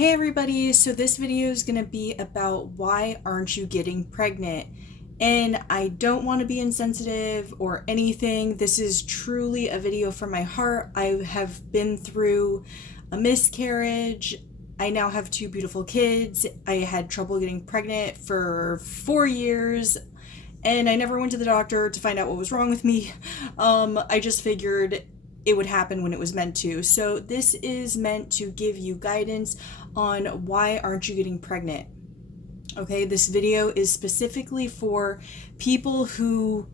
Hey everybody, so this video is going to be about why aren't you getting pregnant? And I don't want to be insensitive or anything. This is truly a video from my heart. I have been through a miscarriage. I now have two beautiful kids. I had trouble getting pregnant for 4 years and I never went to the doctor to find out what was wrong with me. I just figured it would happen when it was meant to. So this is meant to give you guidance on why aren't you getting pregnant. Okay, this video is specifically for people who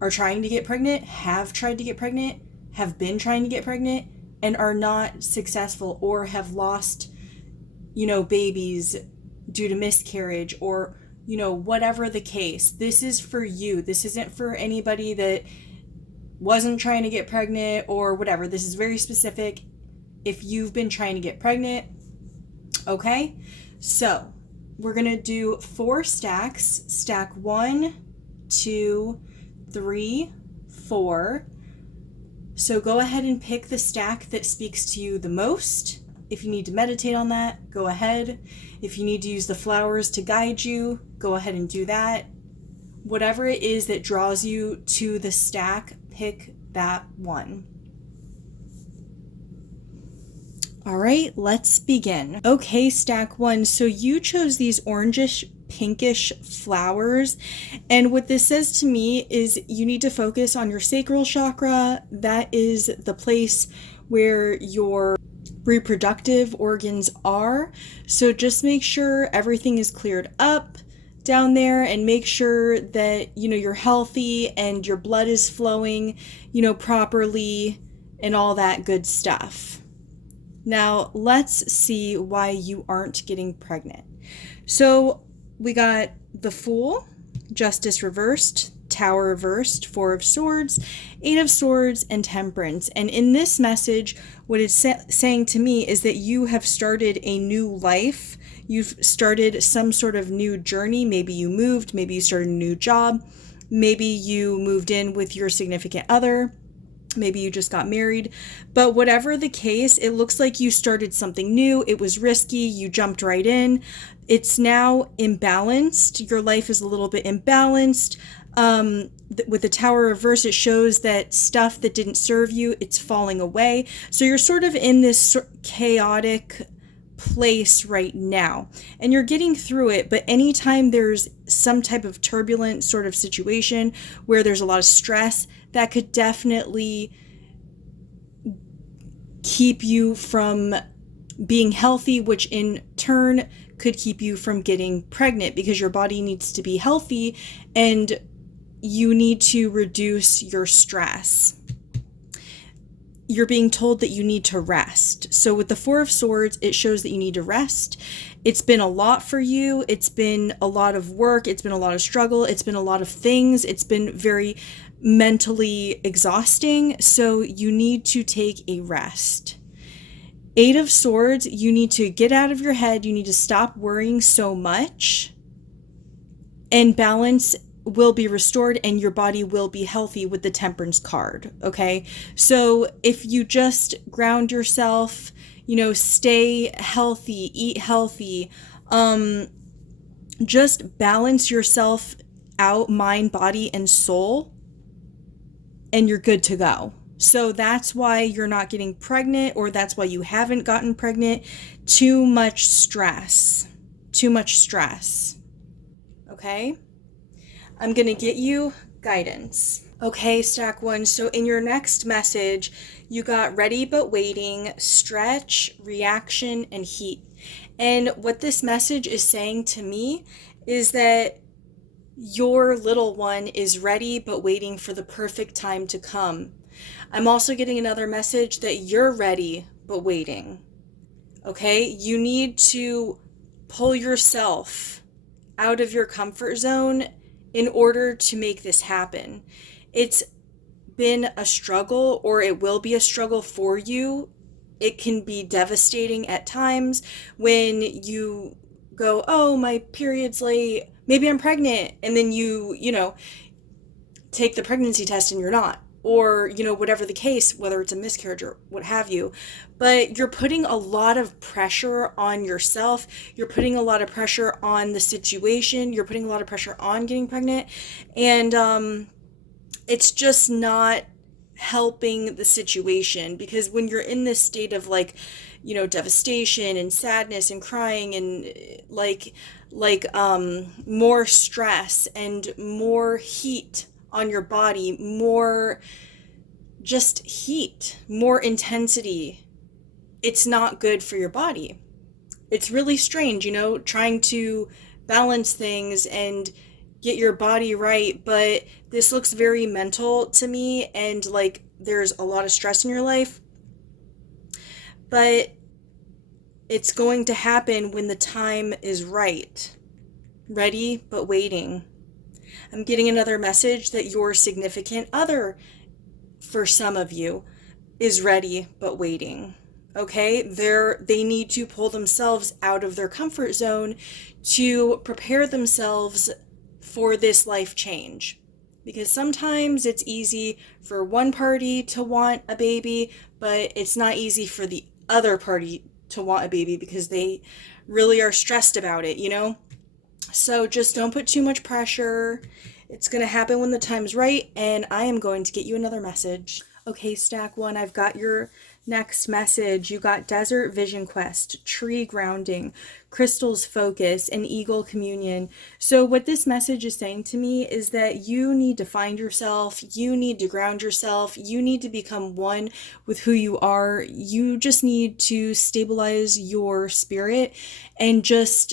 are trying to get pregnant, have tried to get pregnant, have been trying to get pregnant, and are not successful or have lost, babies due to miscarriage or, whatever the case. This is for you. This isn't for anybody that wasn't trying to get pregnant or whatever. This is very specific if you've been trying to get pregnant. Okay, so we're gonna do 4 stacks. Stack 1, 2, 3, 4. So go ahead and pick the stack that speaks to you the most. If you need to meditate on that, go ahead. If you need to use the flowers to guide you, go ahead and do that. Whatever it is that draws you to the stack, pick that one. All right, let's begin. Okay, stack 1. So you chose these orangish pinkish flowers. And what this says to me is you need to focus on your sacral chakra. That is the place where your reproductive organs are. So just make sure everything is cleared up down there and make sure that you're healthy and your blood is flowing properly and all that good stuff. Now let's see why you aren't getting pregnant. So we got the Fool, Justice reversed, Tower reversed, 4 of Swords, 8 of Swords, and Temperance. And in this message, what it's saying to me is that you have started a new life. You've started some sort of new journey. Maybe you moved, maybe you started a new job, maybe you moved in with your significant other, maybe you just got married. But whatever the case, it looks like you started something new. It was risky. You jumped right in. It's now imbalanced. Your life is a little bit imbalanced. With the Tower reverse, it shows that stuff that didn't serve you, it's falling away. So you're sort of in this chaotic place right now and you're getting through it. But anytime there's some type of turbulent sort of situation where there's a lot of stress, that could definitely keep you from being healthy, which in turn could keep you from getting pregnant because your body needs to be healthy and you need to reduce your stress. You're being told that you need to rest. So with the 4 of Swords, it shows that you need to rest. It's been a lot for you. It's been a lot of work. It's been a lot of struggle. It's been a lot of things. It's been very mentally exhausting. So you need to take a rest. 8 of Swords, you need to get out of your head. You need to stop worrying so much, and balance will be restored and your body will be healthy with the Temperance card. Okay, so if you just ground yourself, stay healthy, eat healthy, just balance yourself out, mind, body, and soul, and you're good to go. So that's why you're not getting pregnant, or that's why you haven't gotten pregnant. Too much stress. Okay, I'm going to get you guidance. Okay, stack 1. So in your next message, you got ready but waiting, stretch, reaction, and heat. And what this message is saying to me is that your little one is ready but waiting for the perfect time to come. I'm also getting another message that you're ready but waiting. Okay, you need to pull yourself out of your comfort zone in order to make this happen. It's been a struggle, or it will be a struggle for you. It can be devastating at times when you go, oh, my period's late, maybe I'm pregnant, and then you take the pregnancy test and you're not. or, whatever the case, whether it's a miscarriage or what have you. But you're putting a lot of pressure on yourself. You're putting a lot of pressure on the situation. You're putting a lot of pressure on getting pregnant. And it's just not helping the situation, because when you're in this state of like, devastation and sadness and crying and more stress and more heat on your body, more just heat, more intensity, it's not good for your body. It's really strange, trying to balance things and get your body right, but this looks very mental to me, and like there's a lot of stress in your life, but it's going to happen when the time is right. Ready, but waiting. I'm getting another message that your significant other, for some of you, is ready, but waiting. Okay, they need to pull themselves out of their comfort zone to prepare themselves for this life change. Because sometimes it's easy for one party to want a baby, but it's not easy for the other party to want a baby because they really are stressed about it. So just don't put too much pressure. It's going to happen when the time's right, and I am going to get you another message. Okay, stack one, I've got your next message. You got Desert Vision Quest, Tree Grounding, Crystals Focus, and Eagle Communion. So what this message is saying to me is that you need to find yourself, you need to ground yourself, you need to become one with who you are. You just need to stabilize your spirit and just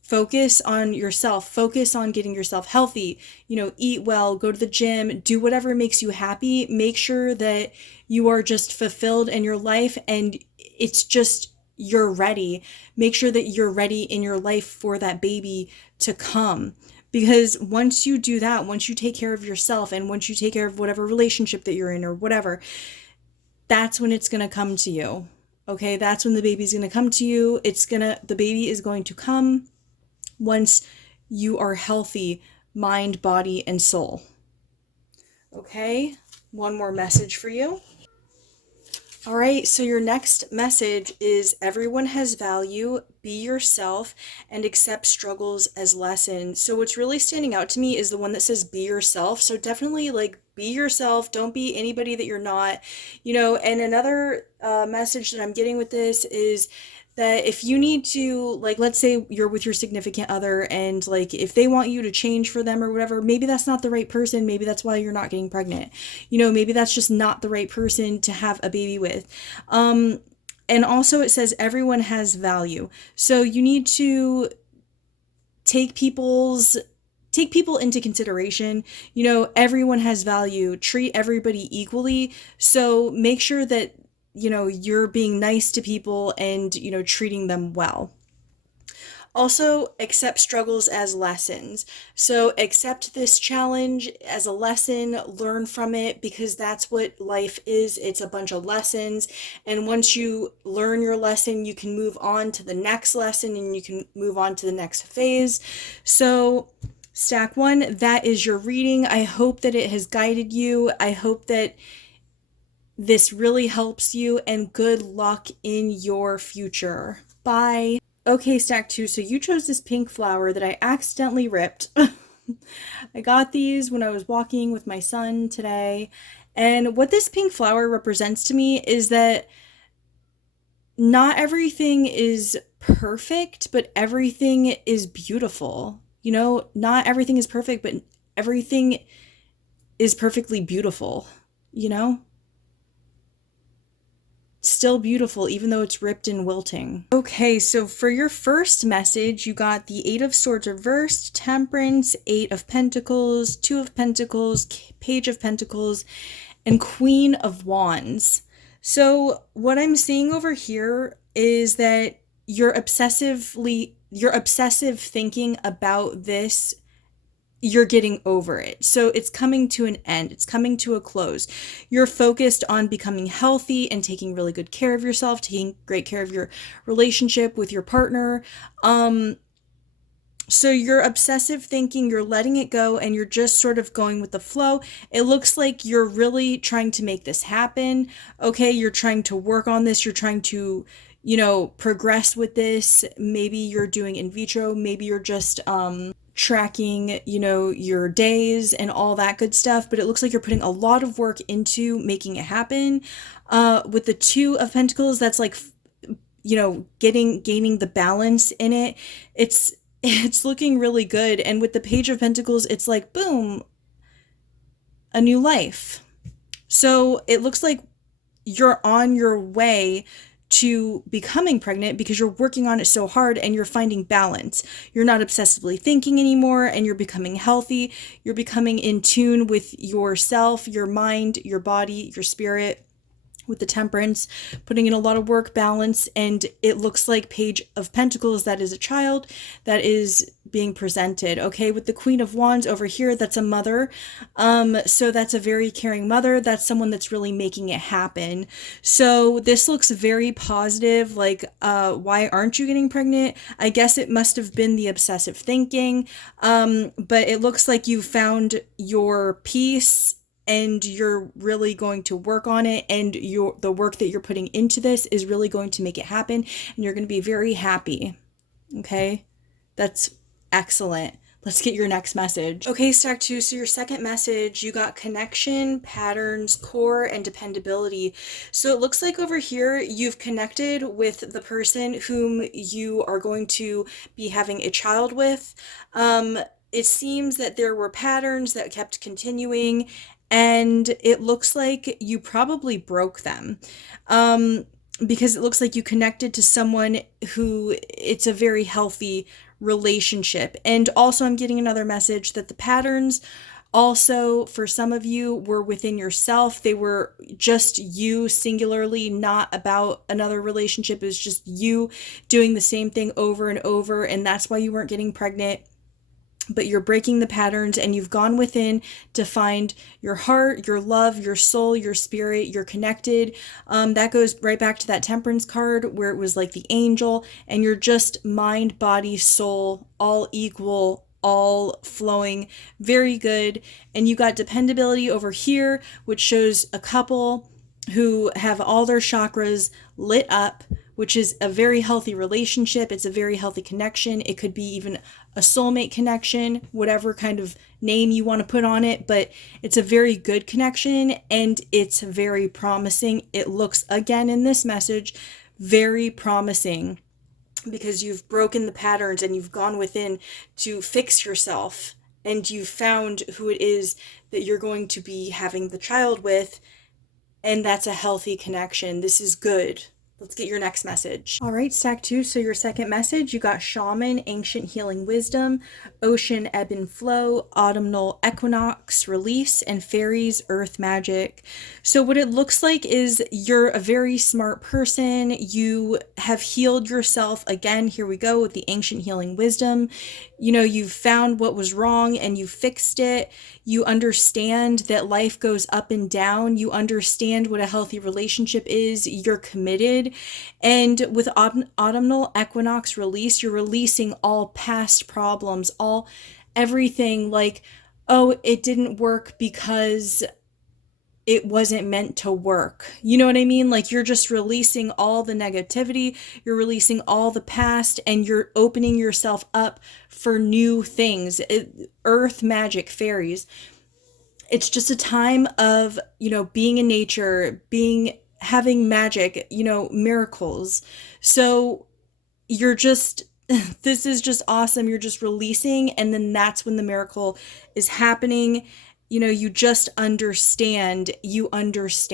focus on yourself, focus on getting yourself healthy, eat well, go to the gym, do whatever makes you happy. Make sure that you are just fulfilled in your life, and it's just you're ready. Make sure that you're ready in your life for that baby to come. Because once you do that, once you take care of yourself, and once you take care of whatever relationship that you're in or whatever, that's when it's going to come to you. Okay, that's when the baby's going to come to you. The baby is going to come once you are healthy, mind, body, and soul. Okay, one more message for you. All right, so your next message is everyone has value, be yourself, and accept struggles as lessons. So what's really standing out to me is the one that says be yourself. So definitely be yourself. Don't be anybody that you're not, and another message that I'm getting with this is that if you need to, let's say you're with your significant other, and if they want you to change for them or whatever, maybe that's not the right person. Maybe that's why you're not getting pregnant. Maybe that's just not the right person to have a baby with. And also it says everyone has value. So you need to take people into consideration. Everyone has value. Treat everybody equally. So make sure that you're being nice to people and, treating them well. Also, accept struggles as lessons. So accept this challenge as a lesson, learn from it, because that's what life is. It's a bunch of lessons. And once you learn your lesson, you can move on to the next lesson, and you can move on to the next phase. So stack one, that is your reading. I hope that it has guided you. I hope that this really helps you, and good luck in your future. Bye. Okay, stack two. So you chose this pink flower that I accidentally ripped. I got these when I was walking with my son today. And what this pink flower represents to me is that not everything is perfect, but everything is beautiful. Not everything is perfect, but everything is perfectly beautiful, Still beautiful, even though it's ripped and wilting. Okay, so for your first message, you got the 8 of Swords reversed, Temperance, 8 of Pentacles, 2 of Pentacles, Page of Pentacles, and Queen of Wands. So what I'm seeing over here is that you're obsessive thinking about this. You're getting over it. So it's coming to an end. It's coming to a close. You're focused on becoming healthy and taking really good care of yourself, taking great care of your relationship with your partner. So you're obsessive thinking, you're letting it go, and you're just sort of going with the flow. It looks like you're really trying to make this happen. Okay, you're trying to work on this, you're trying to, progress with this. Maybe you're doing in vitro, maybe you're just tracking, your days and all that good stuff, but it looks like you're putting a lot of work into making it happen. With the Two of Pentacles, that's like, gaining the balance in it. It's looking really good. And with the Page of Pentacles, it's like, boom, a new life. So it looks like you're on your way to becoming pregnant because you're working on it so hard and you're finding balance. You're not obsessively thinking anymore and you're becoming healthy. You're becoming in tune with yourself, your mind, your body, your spirit. With the Temperance, putting in a lot of work, balance, and it looks like Page of Pentacles, that is a child that is being presented. Okay, with the Queen of Wands over here, that's a mother. So that's a very caring mother. That's someone that's really making it happen. So this looks very positive. Like, why aren't you getting pregnant? I guess it must have been the obsessive thinking. But it looks like you found your peace and you're really going to work on it, and the work that you're putting into this is really going to make it happen, and you're going to be very happy. Okay, that's excellent. Let's get your next message. Okay, stack 2. So your second message, you got connection, patterns, core, and dependability. So it looks like over here you've connected with the person whom you are going to be having a child with. It seems that there were patterns that kept continuing, and it looks like you probably broke them. Because it looks like you connected to someone who it's a very healthy relationship. And also, I'm getting another message that the patterns also, for some of you, were within yourself. They were just you singularly, not about another relationship. It was just you doing the same thing over and over, and that's why you weren't getting pregnant. But you're breaking the patterns and you've gone within to find your heart, your love, your soul, your spirit. You're connected. That goes right back to that Temperance card where it was like the angel, and you're just mind, body, soul, all equal, all flowing. Very good. And you got dependability over here, which shows a couple who have all their chakras lit up, which is a very healthy relationship. It's a very healthy connection. It could be even a soulmate connection, whatever kind of name you want to put on it, but it's a very good connection and it's very promising. It looks, again in this message, very promising because you've broken the patterns and you've gone within to fix yourself, and you've found who it is that you're going to be having the child with, and that's a healthy connection. This is good. Let's get your next message. All right, stack 2. So your second message, you got shaman, ancient healing wisdom, ocean ebb and flow, autumnal equinox release, and fairies earth magic. So what it looks like is you're a very smart person. You have healed yourself. Again, here we go with the ancient healing wisdom. You've found what was wrong and you fixed it. You understand that life goes up and down. You understand what a healthy relationship is. You're committed. And with autumnal equinox release, you're releasing all past problems, everything like, oh, it didn't work because it wasn't meant to work. You know what I mean? Like, you're just releasing all the negativity, you're releasing all the past, and you're opening yourself up for new things. Earth magic, fairies. It's just a time of, being in nature, having magic, miracles. So you're just, this is just awesome. You're just releasing, and then that's when the miracle is happening. You just understand. You understand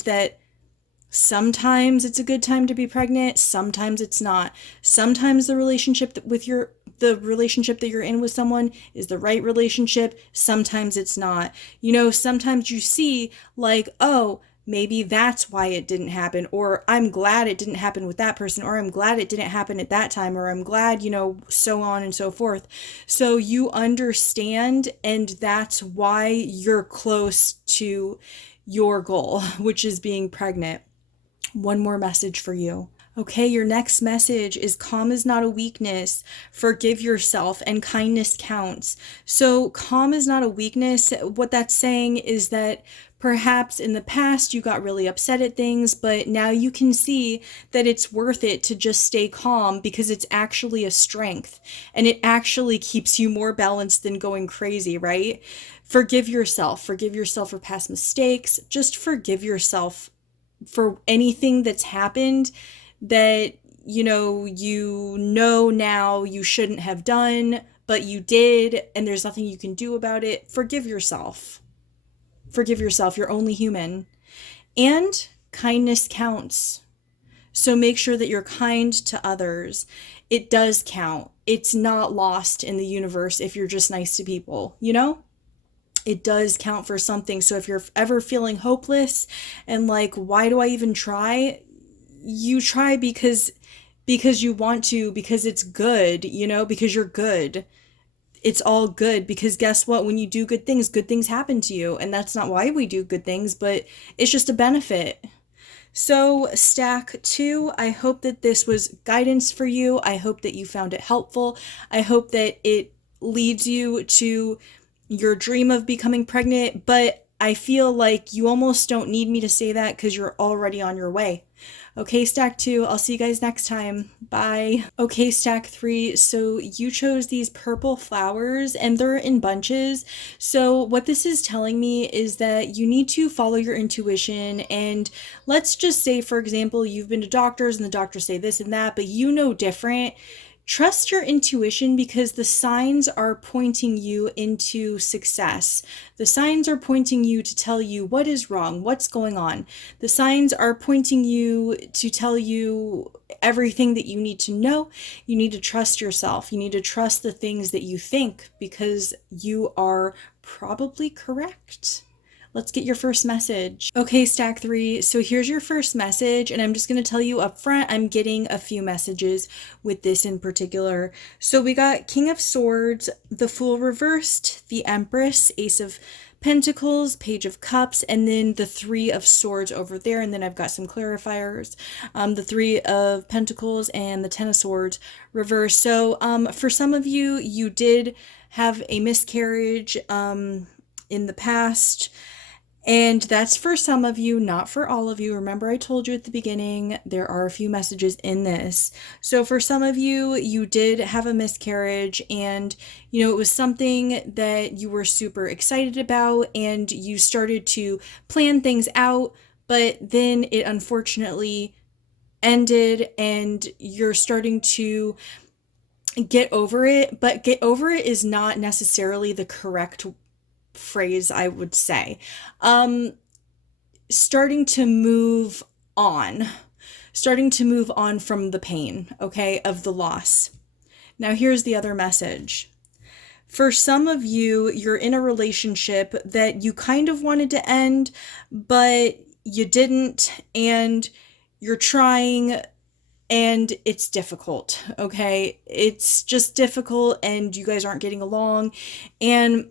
that sometimes it's a good time to be pregnant, sometimes it's not. Sometimes the relationship that you're in with someone is the right relationship, sometimes it's not. Sometimes you see like, oh, maybe that's why it didn't happen, or I'm glad it didn't happen with that person, or I'm glad it didn't happen at that time, or I'm glad, so on and so forth. So you understand, and that's why you're close to your goal, which is being pregnant. One more message for you. Okay, your next message is calm is not a weakness. Forgive yourself and kindness counts. So, calm is not a weakness. What that's saying is that perhaps in the past you got really upset at things, but now you can see that it's worth it to just stay calm because it's actually a strength and it actually keeps you more balanced than going crazy, right? Forgive yourself. Forgive yourself for past mistakes. Just forgive yourself for anything that's happened that you know now you shouldn't have done, but you did, and there's nothing you can do about it. Forgive yourself. Forgive yourself. You're only human. And kindness counts. So make sure that you're kind to others. It does count. It's not lost in the universe if you're just nice to people, you know? It does count for something. So if you're ever feeling hopeless and like, why do I even try? You try because you want to, because it's good, because you're good. It's all good because guess what? When you do good things happen to you. And that's not why we do good things, but it's just a benefit. So, stack 2, I hope that this was guidance for you. I hope that you found it helpful. I hope that it leads you to your dream of becoming pregnant, but I feel like you almost don't need me to say that because you're already on your way. Okay, stack 2, I'll see you guys next time. Bye. Okay, stack 3, so you chose these purple flowers and they're in bunches. So what this is telling me is that you need to follow your intuition, and let's just say, for example, you've been to doctors and the doctors say this and that, but you know different. Trust your intuition because the signs are pointing you into success. The signs are pointing you to tell you what is wrong, what's going on. The signs are pointing you to tell you everything that you need to know. You need to trust yourself. You need to trust the things that you think because you are probably correct. Let's get your first message. Okay, stack 3. So here's your first message, and I'm just going to tell you up front, I'm getting a few messages with this in particular. So we got King of Swords, the Fool reversed, the Empress, Ace of Pentacles, Page of Cups, and then the Three of Swords over there. And then I've got some clarifiers, the Three of Pentacles and the Ten of Swords reversed. So for some of you, you did have a miscarriage in the past. And that's for some of you, not for all of you. Remember, I told you at the beginning, there are a few messages in this. So for some of you, you did have a miscarriage and, it was something that you were super excited about and you started to plan things out, but then it unfortunately ended and you're starting to get over it. But get over it is not necessarily the correct phrase, I would say. Starting to move on from the pain, okay, of the loss. Now here's the other message. For some of you, you're in a relationship that you kind of wanted to end, but you didn't, and you're trying, and it's difficult, okay? It's just difficult, and you guys aren't getting along, and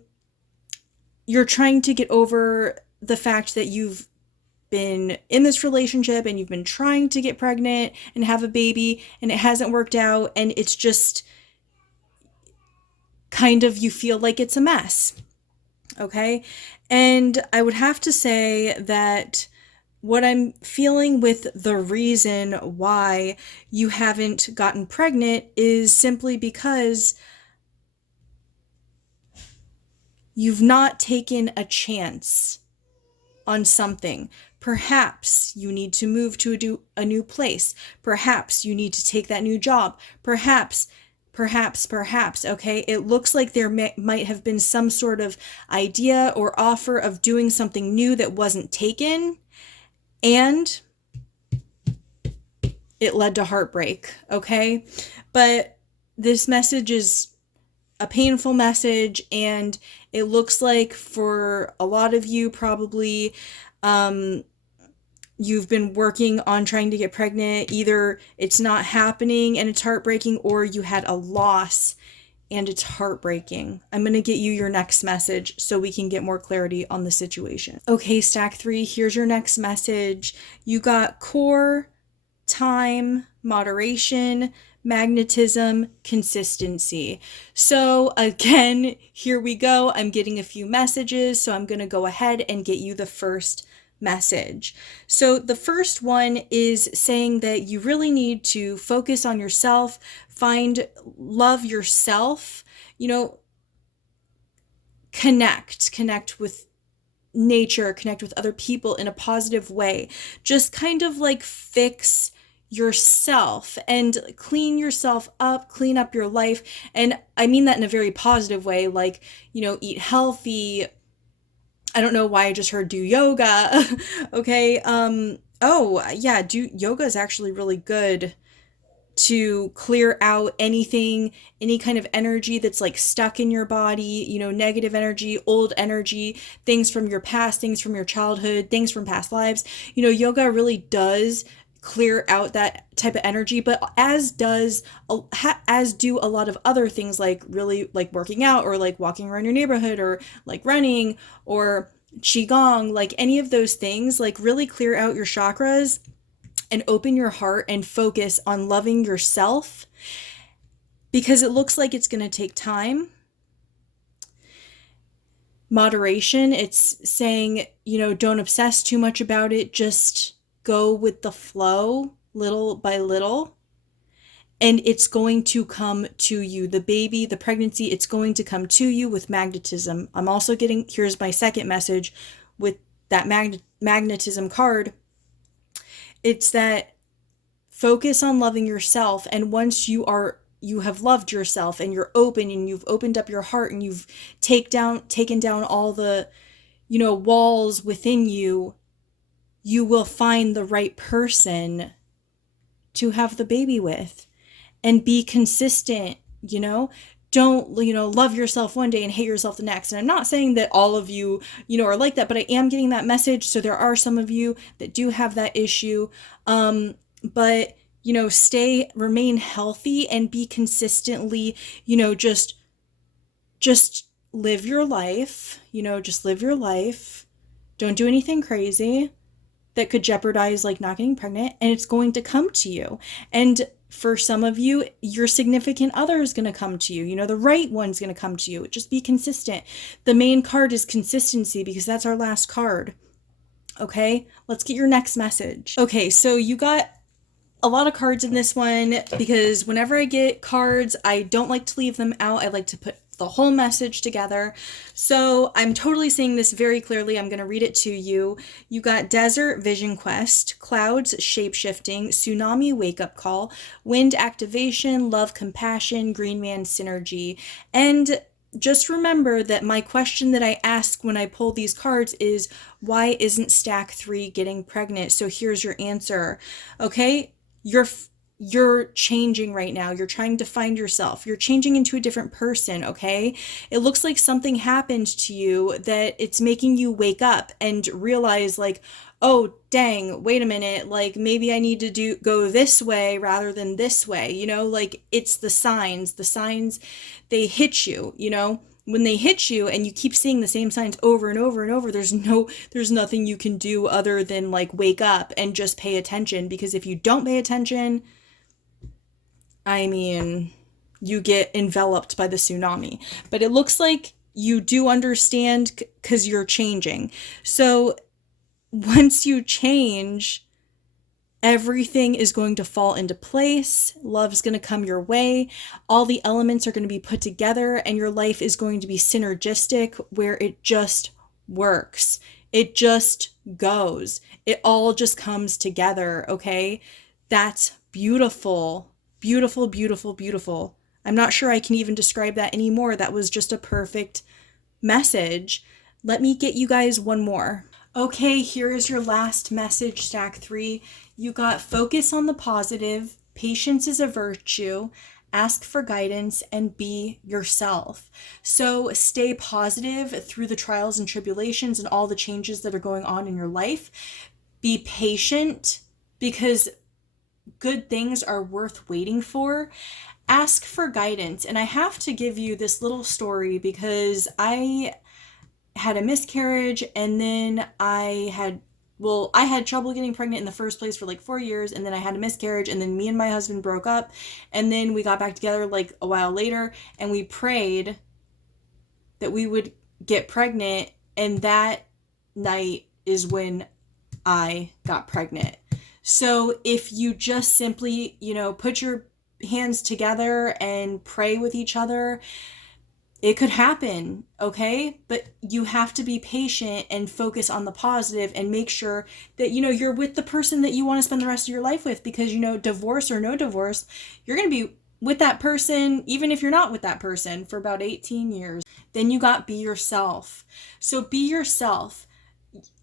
you're trying to get over the fact that you've been in this relationship and you've been trying to get pregnant and have a baby and it hasn't worked out, and it's just kind of, you feel like it's a mess, okay? And I would have to say that what I'm feeling with the reason why you haven't gotten pregnant is simply because you've not taken a chance on something. Perhaps you need to move to a new place. Perhaps you need to take that new job. Perhaps, okay? It looks like there might have been some sort of idea or offer of doing something new that wasn't taken, and it led to heartbreak, okay? But this message is a painful message, and it looks like for a lot of you, probably you've been working on trying to get pregnant. Either it's not happening and it's heartbreaking, or you had a loss and it's heartbreaking. I'm going to get you your next message so we can get more clarity on the situation. Okay, stack 3, here's your next message. You got core, time, moderation, magnetism, consistency. So again, here we go. I'm getting a few messages, so I'm going to go ahead and get you the first message. So the first one is saying that you really need to focus on yourself, love yourself, connect with nature, connect with other people in a positive way. Just kind of like fix yourself and clean yourself up, clean up your life. And I mean that in a very positive way, like, eat healthy. I don't know why I just heard do yoga. Okay. Oh, yeah, yoga is actually really good to clear out any kind of energy that's like stuck in your body, negative energy, old energy, things from your past, things from your childhood, things from past lives. Yoga really does clear out that type of energy, but as do a lot of other things, like really like working out or like walking around your neighborhood or like running or qigong, like any of those things, like really clear out your chakras and open your heart and focus on loving yourself, because it looks like it's going to take time. Moderation, it's saying, don't obsess too much about it. Just go with the flow little by little. And it's going to come to you. The baby, the pregnancy, it's going to come to you with magnetism. I'm also here's my second message with that magnetism card. It's that focus on loving yourself. And once you have loved yourself and you're open and you've opened up your heart and you've taken down all the, walls within you, you will find the right person to have the baby with. And be consistent, don't, love yourself one day and hate yourself the next. And I'm not saying that all of you, are like that, but I am getting that message. So there are some of you that do have that issue. But, remain healthy and be consistently, just live your life, just live your life. Don't do anything crazy that could jeopardize like not getting pregnant, and it's going to come to you. And for some of you, your significant other is going to come to you. The right one's going to come to you. Just be consistent. The main card is consistency, because that's our last card. Okay, let's get your next message. Okay, so you got a lot of cards in this one, because whenever I get cards, I don't like to leave them out. I like to put the whole message together. So I'm totally saying this very clearly. I'm going to read it to you. You got Desert Vision Quest, Clouds Shapeshifting, Tsunami Wake Up Call, Wind Activation, Love Compassion, Green Man Synergy. And just remember that my question that I ask when I pull these cards is, why isn't stack 3 getting pregnant? So here's your answer. Okay, you're changing right now. You're trying to find yourself. You're changing into a different person, okay? It looks like something happened to you that it's making you wake up and realize like, oh, dang, wait a minute, like maybe I need to go this way rather than this way, like it's the signs, they hit you, when they hit you and you keep seeing the same signs over and over and over, there's nothing you can do other than like wake up and just pay attention, because if you don't pay attention, you get enveloped by the tsunami. But it looks like you do understand, because you're changing. So once you change, everything is going to fall into place. Love's going to come your way. All the elements are going to be put together, and your life is going to be synergistic, where it just works. It just goes. It all just comes together, okay? That's beautiful. Beautiful, beautiful, beautiful. I'm not sure I can even describe that anymore. That was just a perfect message. Let me get you guys one more. Okay, here is your last message, stack 3. You got focus on the positive, patience is a virtue, ask for guidance, and be yourself. So stay positive through the trials and tribulations and all the changes that are going on in your life. Be patient, because good things are worth waiting for. Ask for guidance. And I have to give you this little story, because I had a miscarriage, and then I had well, I had trouble getting pregnant in the first place for like 4 years, and then I had a miscarriage, and then me and my husband broke up, and then we got back together like a while later, and we prayed that we would get pregnant, and that night is when I got pregnant. So if you just simply, put your hands together and pray with each other, it could happen, okay? But you have to be patient and focus on the positive and make sure that, you're with the person that you want to spend the rest of your life with, because, divorce or no divorce, you're going to be with that person, even if you're not with that person, for about 18 years. Then you got be yourself. So be yourself.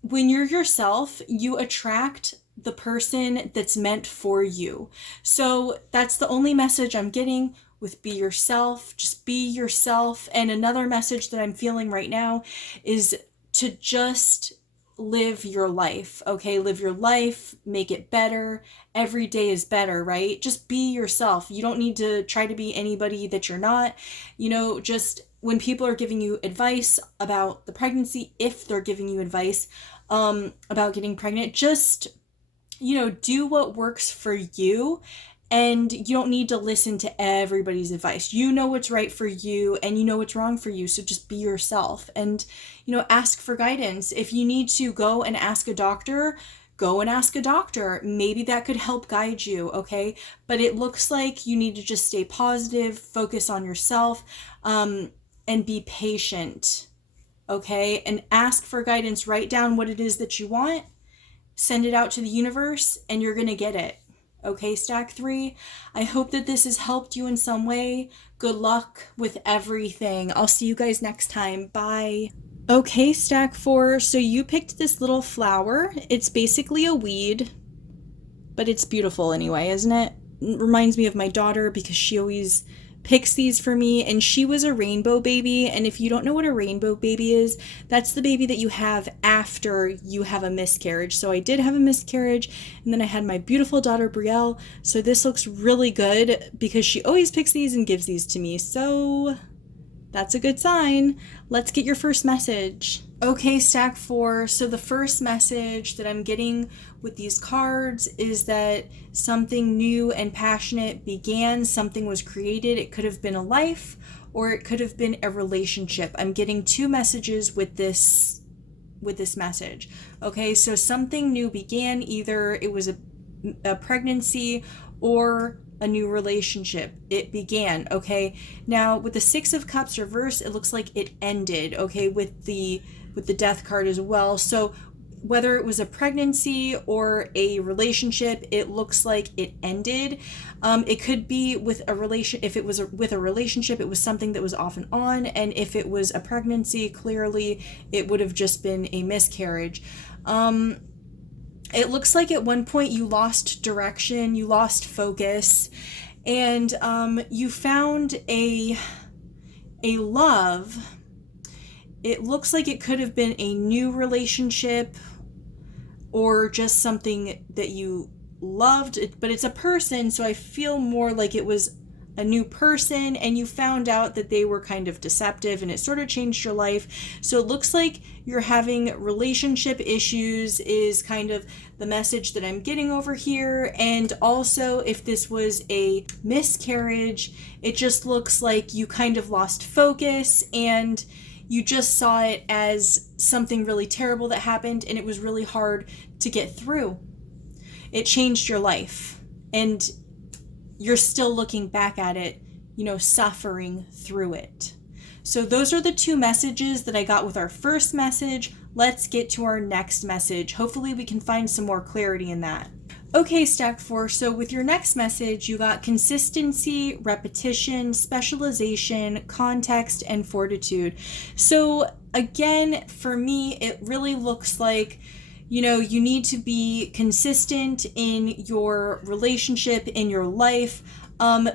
When you're yourself, you attract the person that's meant for you. So that's the only message I'm getting with be yourself. Just be yourself. And another message that I'm feeling right now is to just live your life, okay? Live your life, make it better. Every day is better, right? Just be yourself. You don't need to try to be anybody that you're not. Just when people are giving you advice about the pregnancy, if they're giving you advice about getting pregnant, just, do what works for you. And you don't need to listen to everybody's advice. You know what's right for you, and you know what's wrong for you. So just be yourself and, ask for guidance. If you need to go and ask a doctor, go and ask a doctor. Maybe that could help guide you, okay? But it looks like you need to just stay positive, focus on yourself, and be patient, okay? And ask for guidance. Write down what it is that you want, send it out to the universe, and you're going to get it. Okay, Stack 3, I hope that this has helped you in some way. Good luck with everything. I'll see you guys next time. Bye. Okay, Stack 4, so you picked this little flower. It's basically a weed, but it's beautiful anyway, isn't it? It reminds me of my daughter because she always picks these for me, and she was a rainbow baby. And if you don't know what a rainbow baby is, that's the baby that you have after you have a miscarriage. So I did have a miscarriage, and then I had my beautiful daughter Brielle. So this looks really good because she always picks these and gives these to me. So that's a good sign. Let's get your first message. Okay, Stack 4, so the first message that I'm getting with these cards is that something new and passionate began, something was created. It could have been a life, or it could have been a relationship. I'm getting two messages with this message. Okay, so something new began, either it was a pregnancy or a new relationship. It began, okay? Now, with the Six of Cups reverse, it looks like it ended, okay, with the Death card as well. So whether it was a pregnancy or a relationship, it looks like it ended. It could be with a relation. If it was with a relationship, it was something that was off and on. And if it was a pregnancy, clearly it would have just been a miscarriage. It looks like at one point you lost direction, you lost focus, and you found a love. It looks like it could have been a new relationship or just something that you loved, but it's a person, so I feel more like it was a new person, and you found out that they were kind of deceptive, and it sort of changed your life. So it looks like you're having relationship issues is kind of the message that I'm getting over here. And also, if this was a miscarriage, it just looks like you kind of lost focus, and you just saw it as something really terrible that happened, and it was really hard to get through. It changed your life, and you're still looking back at it, suffering through it. So those are the two messages that I got with our first message. Let's get to our next message. Hopefully we can find some more clarity in that. Okay, Stack 4, so with your next message, you got consistency, repetition, specialization, context, and fortitude. So again, for me, it really looks like, you need to be consistent in your relationship, in your life.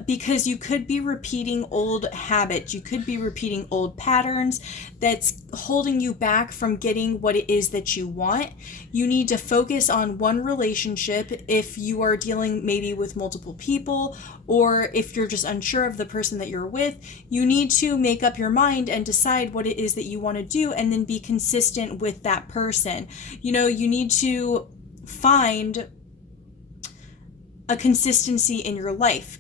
because you could be repeating old habits. You could be repeating old patterns that's holding you back from getting what it is that you want. You need to focus on one relationship if you are dealing maybe with multiple people, or if you're just unsure of the person that you're with. You need to make up your mind and decide what it is that you want to do, and then be consistent with that person. You need to find a consistency in your life.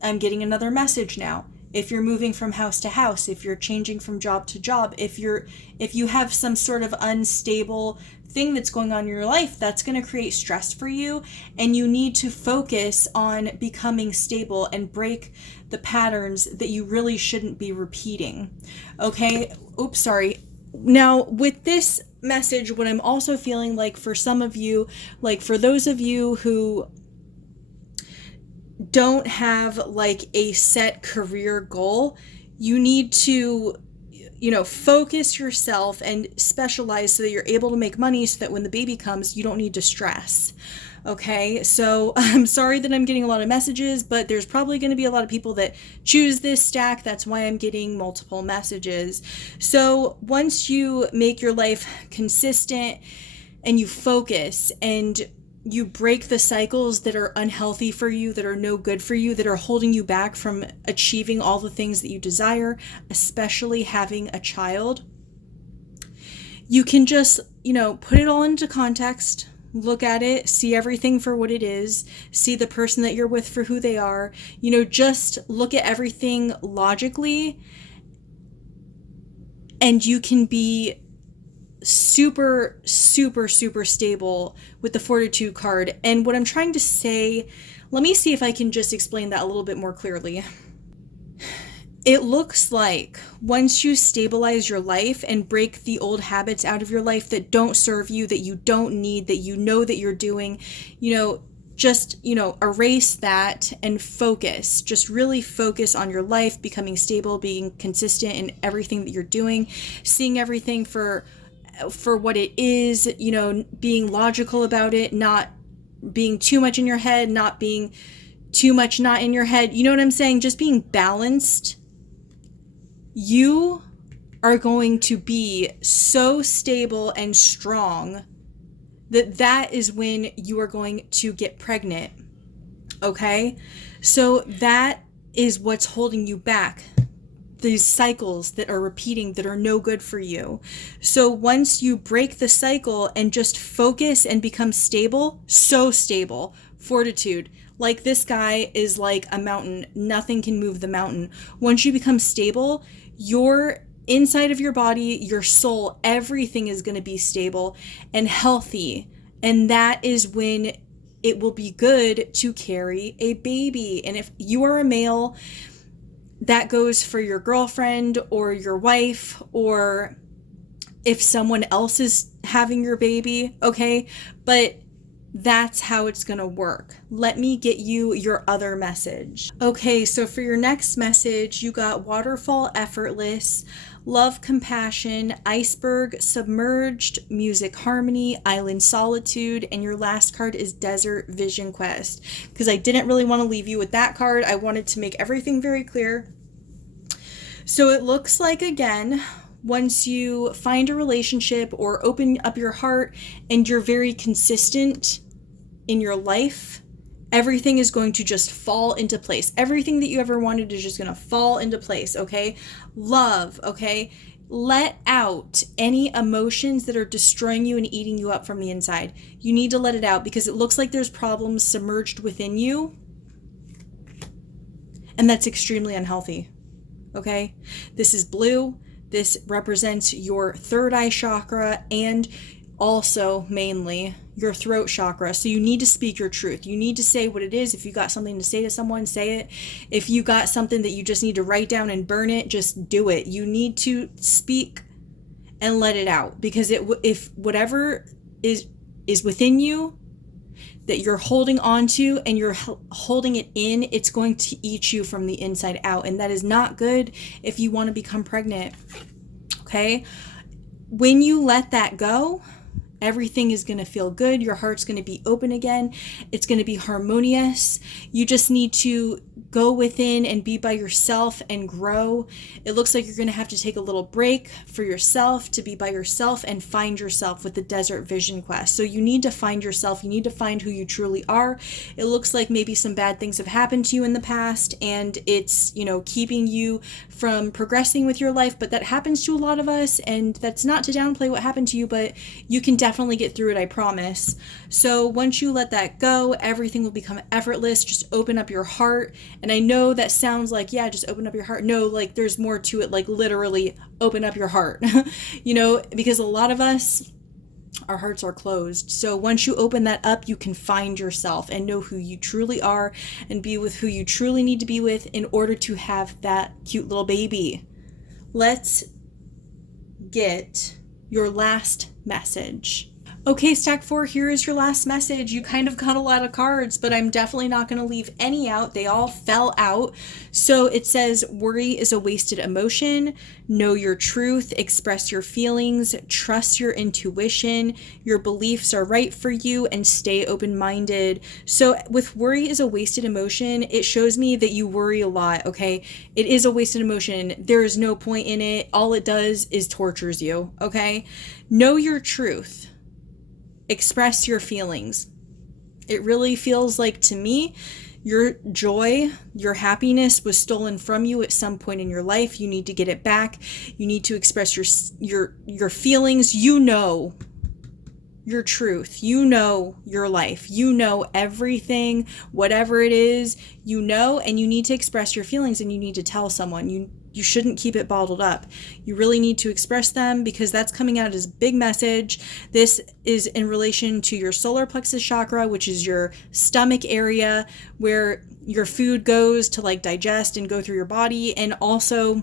I'm getting another message now. If you're moving from house to house, if you're changing from job to job, if you have some sort of unstable thing that's going on in your life, that's going to create stress for you, and you need to focus on becoming stable and break the patterns that you really shouldn't be repeating. Okay? Oops, sorry. Now, with this message, what I'm also feeling like for some of you, like for those of you who don't have like a set career goal, you need to focus yourself and specialize so that you're able to make money, so that when the baby comes, you don't need to stress. Okay, so I'm sorry that I'm getting a lot of messages, but there's probably going to be a lot of people that choose this stack. That's why I'm getting multiple messages. So once you make your life consistent and you focus and you break the cycles that are unhealthy for you, that are no good for you, that are holding you back from achieving all the things that you desire, especially having a child, you can just, put it all into context, look at it, see everything for what it is, see the person that you're with for who they are, just look at everything logically, and you can be super, super, super stable with the Fortitude card. And what I'm trying to say, let me see if I can just explain that a little bit more clearly. It looks like once you stabilize your life and break the old habits out of your life that don't serve you, that you don't need, that that you're doing, just, erase that and focus. Just really focus on your life, becoming stable, being consistent in everything that you're doing, seeing everything for what it is, being logical about it, not being too much in your head, not being too much not in your head. You know what I'm saying? Just being balanced. You are going to be so stable and strong that is when you are going to get pregnant. Okay? So that is what's holding you back. These cycles that are repeating that are no good for you. So once you break the cycle and just focus and become stable, so stable, Fortitude, like this guy is like a mountain. Nothing can move the mountain. Once you become stable, your inside of your body, your soul, everything is going to be stable and healthy. And that is when it will be good to carry a baby. And if you are a male, that goes for your girlfriend or your wife, or if someone else is having your baby, okay? But that's how it's going to work. Let me get you your other message. Okay, so for your next message, you got Waterfall Effortless, Love Compassion, Iceberg Submerged, Music Harmony, Island Solitude, and your last card is Desert Vision Quest. Because I didn't really want to leave you with that card. I wanted to make everything very clear. So it looks like, again, once you find a relationship or open up your heart and you're very consistent in your life, everything is going to just fall into place. Everything that you ever wanted is just going to fall into place, okay? Love, okay? Let out any emotions that are destroying you and eating you up from the inside. You need to let it out because it looks like there's problems submerged within you, and that's extremely unhealthy, okay? This is blue. This represents your third eye chakra and also mainly your throat chakra. So you need to speak your truth. You need to say what it is. If you got something to say to someone, say it. If you got something that you just need to write down and burn it, just do it. You need to speak and let it out, because if whatever is within you that you're holding on to and you're holding it in, it's going to eat you from the inside out. And that is not good if you want to become pregnant. Okay? When you let that go, everything is going to feel good. Your heart's going to be open again. It's going to be harmonious. You just need to go within and be by yourself and grow. It looks like you're going to have to take a little break for yourself to be by yourself and find yourself with the Desert Vision Quest. So you need to find yourself. You need to find who you truly are. It looks like maybe some bad things have happened to you in the past and it's, keeping you from progressing with your life, but that happens to a lot of us, and that's not to downplay what happened to you, but you can definitely get through it, I promise. So once you let that go, everything will become effortless. Just open up your heart. And I know that sounds like, yeah, just open up your heart. No, like there's more to it, like literally open up your heart, because a lot of us, our hearts are closed. So once you open that up, you can find yourself and know who you truly are and be with who you truly need to be with in order to have that cute little baby. Let's get your last message. Okay, Stack 4, here is your last message. You kind of got a lot of cards, but I'm definitely not going to leave any out. They all fell out. So it says, worry is a wasted emotion. Know your truth. Express your feelings. Trust your intuition. Your beliefs are right for you, and stay open-minded. So with worry is a wasted emotion, it shows me that you worry a lot, okay? It is a wasted emotion. There is no point in it. All it does is tortures you, okay? Know your truth. Express your feelings. It really feels like, to me, your joy, your happiness was stolen from you at some point in your life. You need to get it back. You need to express your feelings. You know your truth. You know your life. You know everything, whatever it is, and you need to express your feelings, and you need to tell someone. You shouldn't keep it bottled up. You really need to express them, because that's coming out as a big message. This is in relation to your solar plexus chakra, which is your stomach area where your food goes to digest and go through your body, and also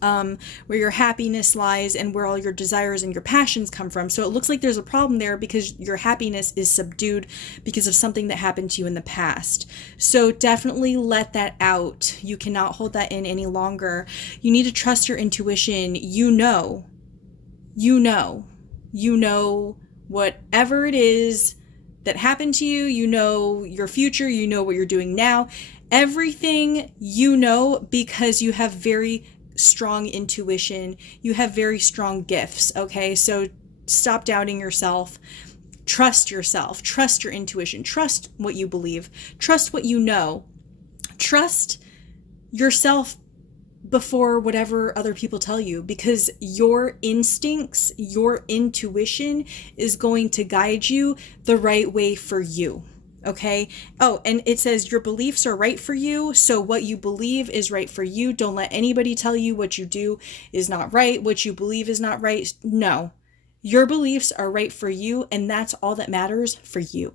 where your happiness lies and where all your desires and your passions come from. So it looks like there's a problem there because your happiness is subdued because of something that happened to you in the past. So definitely let that out. You cannot hold that in any longer. You need to trust your intuition. You know whatever it is that happened to you. You know your future. You know what you're doing now. Everything because you have very strong intuition. You have very strong gifts, okay? So stop doubting yourself. Trust yourself. Trust your intuition. Trust what you believe. Trust what you know. Trust yourself before whatever other people tell you, because your instincts, your intuition is going to guide you the right way for you. Okay. Oh, and it says your beliefs are right for you. So what you believe is right for you. Don't let anybody tell you what you do is not right. What you believe is not right. No, your beliefs are right for you. And that's all that matters for you.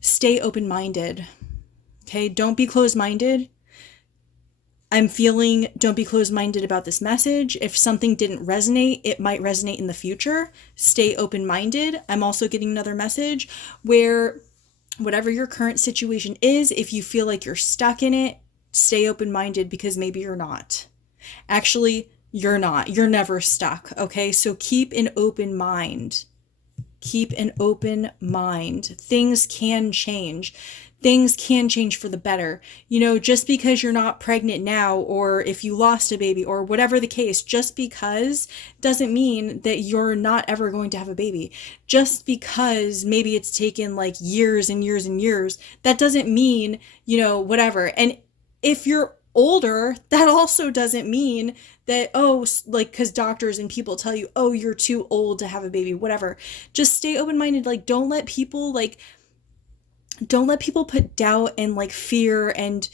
Stay open-minded. Okay. Don't be closed-minded. I'm feeling don't be closed-minded about this message. If something didn't resonate, it might resonate in the future. Stay open-minded. I'm also getting another message where whatever your current situation is, if you feel like you're stuck in it, stay open-minded, because maybe you're not. Actually, you're not. You're never stuck, okay? So keep an open mind. Keep an open mind. Things can change. Things can change for the better. Just because you're not pregnant now, or if you lost a baby, or whatever the case, just because doesn't mean that you're not ever going to have a baby. Just because maybe it's taken years and years and years, that doesn't mean, whatever. And if you're older, that also doesn't mean that, because doctors and people tell you, you're too old to have a baby, whatever. Just stay open-minded. Don't let people put doubt and fear and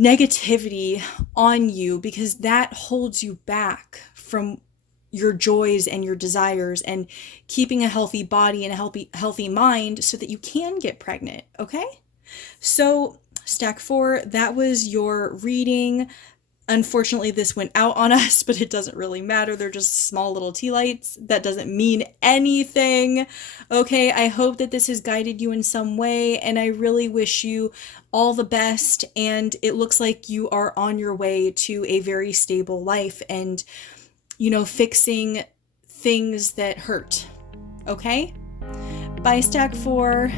negativity on you, because that holds you back from your joys and your desires and keeping a healthy body and a healthy mind so that you can get pregnant. Okay. So Stack 4, that was your reading. Unfortunately, this went out on us, but it doesn't really matter. They're just small little tea lights. That doesn't mean anything. Okay, I hope that this has guided you in some way, and I really wish you all the best. And it looks like you are on your way to a very stable life and, fixing things that hurt. Okay? Bye, Stack 4.